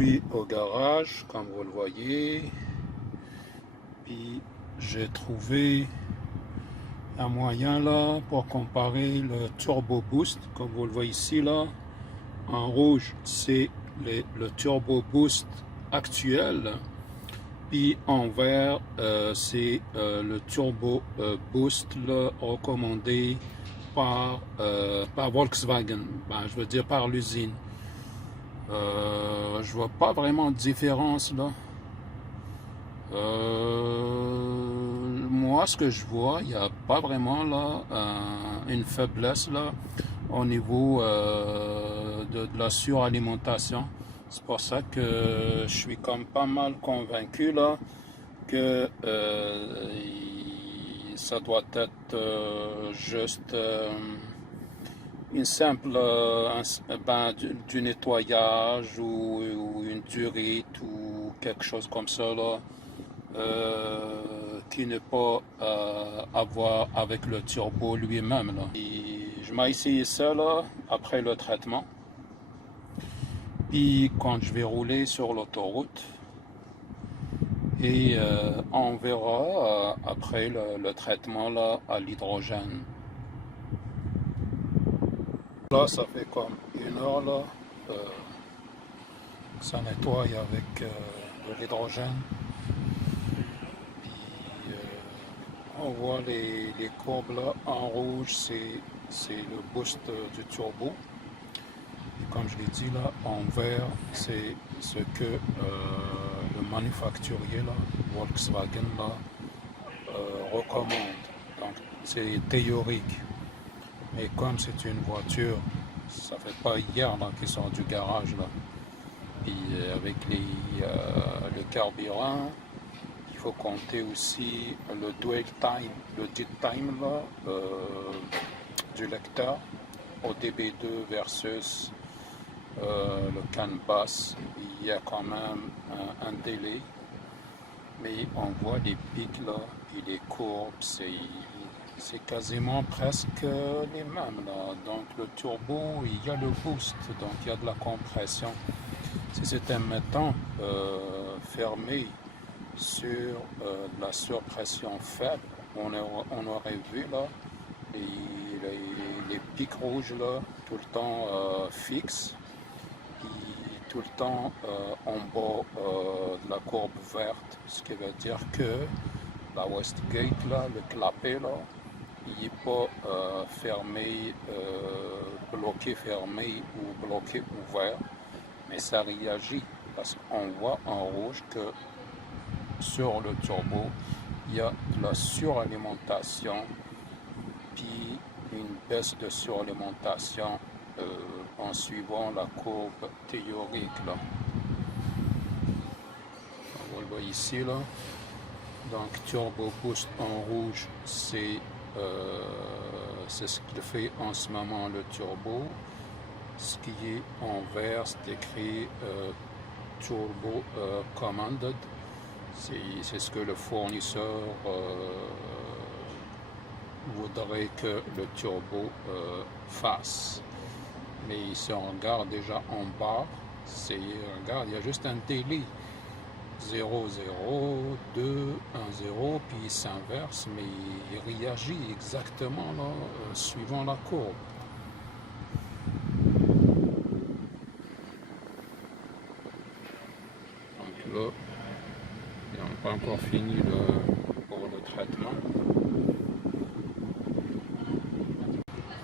suis au garage, comme vous le voyez, puis j'ai trouvé un moyen là pour comparer le Turbo Boost, comme vous le voyez ici là. En rouge, c'est le Turbo Boost actuel, puis en vert, c'est le Turbo Boost là, recommandé par Volkswagen, je veux dire par l'usine. Je vois pas vraiment de différence là. Moi, ce que je vois, il n'y a pas vraiment là une faiblesse là au niveau de la suralimentation. C'est pour ça que je suis comme pas mal convaincu là que ça doit être juste une simple du nettoyage ou une durite ou quelque chose comme ça là, qui n'est pas à voir avec le turbo lui-même là. Et je m'ai essayé ça là après le traitement, puis quand je vais rouler sur l'autoroute, et on verra après le traitement là à l'hydrogène. Là, ça fait comme 1 heure là, ça nettoie avec de l'hydrogène. Puis on voit les courbes là en rouge, c'est le boost du turbo. Et comme je l'ai dit là, en vert, c'est ce que le manufacturier là, Volkswagen là, recommande. Donc c'est théorique. Mais comme c'est une voiture, ça fait pas hier là qu'ils sont du garage là. Puis avec le carburant, il faut compter aussi le dwell time, le dead time là, du lecteur au DB2 versus le CAN bus. Il y a quand même un délai, mais on voit des pics là, puis les courbes, c'est quasiment presque les mêmes là. Donc le turbo, il y a le boost, donc il y a de la compression. Si c'était maintenant fermé sur de la surpression faible, on aurait vu là les pics rouges là tout le temps fixes, puis tout le temps en bas de la courbe verte, ce qui veut dire que la Westgate là, le clapet là, il n'est pas fermé, bloqué fermé ou bloqué ouvert, mais ça réagit parce qu'on voit en rouge que sur le turbo, il y a de la suralimentation, puis une baisse de suralimentation en suivant la courbe théorique là. On le voit ici là. Donc Turbo Boost en rouge, c'est ce qu'il fait en ce moment le turbo. Ce qui est en vert, c'est écrit Turbo Commanded. C'est ce que le fournisseur voudrait que le turbo fasse. Mais si on regarde déjà en bas, regarde, il y a juste un délai. 0, 0, 2, 1, 0, puis il s'inverse, mais il réagit exactement là, suivant la courbe. Donc là, ils n'ont pas encore fini pour le traitement.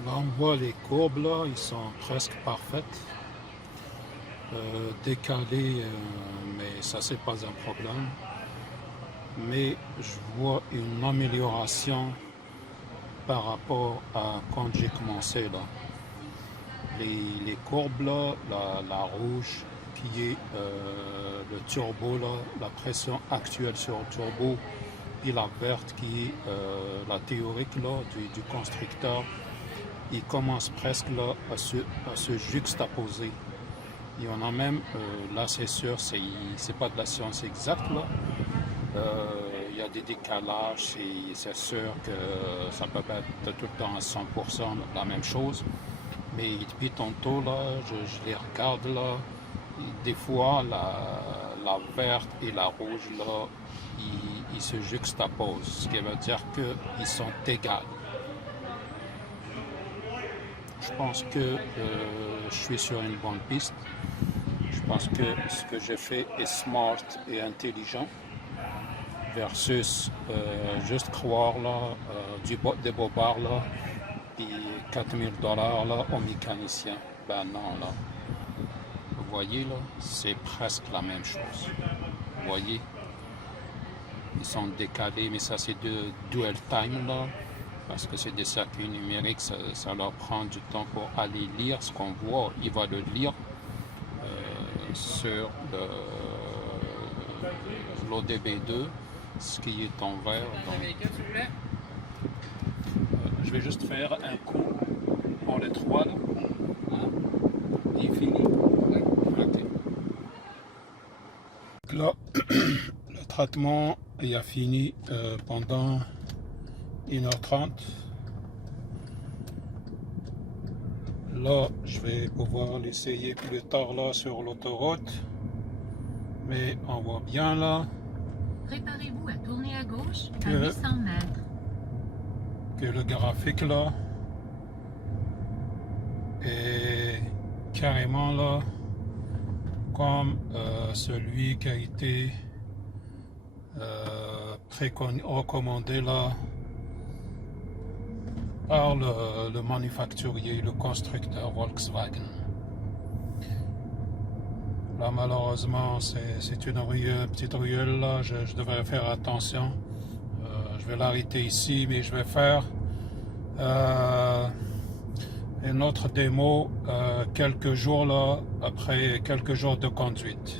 Là, on voit les courbes là, ils sont presque parfaites. Décalées, mais ça c'est pas un problème. Mais je vois une amélioration par rapport à quand j'ai commencé là. Les courbes là, la rouge qui est le turbo là, la pression actuelle sur le turbo, puis la verte qui est la théorique là du constructeur, il commence presque là à se juxtaposer. Il y en a même, là c'est sûr, c'est pas de la science exacte là. Il y a des décalages, c'est sûr que ça peut pas être tout le temps à 100% la même chose. Mais depuis tantôt là, je les regarde là, des fois la verte et la rouge là, ils se juxtaposent, ce qui veut dire qu'ils sont égales. Je pense que je suis sur une bonne piste. Je pense que ce que j'ai fait est smart et intelligent versus juste croire là, des bobards là, puis $4000 là au mécanicien. Ben non là. Vous voyez là, c'est presque la même chose. Vous voyez, ils sont décalés, mais ça c'est de dual time là. Parce que c'est des circuits numériques, ça leur prend du temps pour aller lire ce qu'on voit. Il va le lire sur l'ODB2, ce qui est en vert. Donc, je vais juste faire un coup pour les trois là. Il est fini. Okay. Là, le traitement il a fini pendant 1h30. Là, je vais pouvoir l'essayer plus tard là sur l'autoroute. Mais on voit bien là. Préparez-vous à tourner à gauche à 800 mètres. Que le graphique là est carrément là comme celui qui a été recommandé là par le manufacturier, le constructeur Volkswagen. Là malheureusement c'est une petite ruelle là, je devrais faire attention. Je vais l'arrêter ici, mais je vais faire une autre démo quelques jours là, après quelques jours de conduite.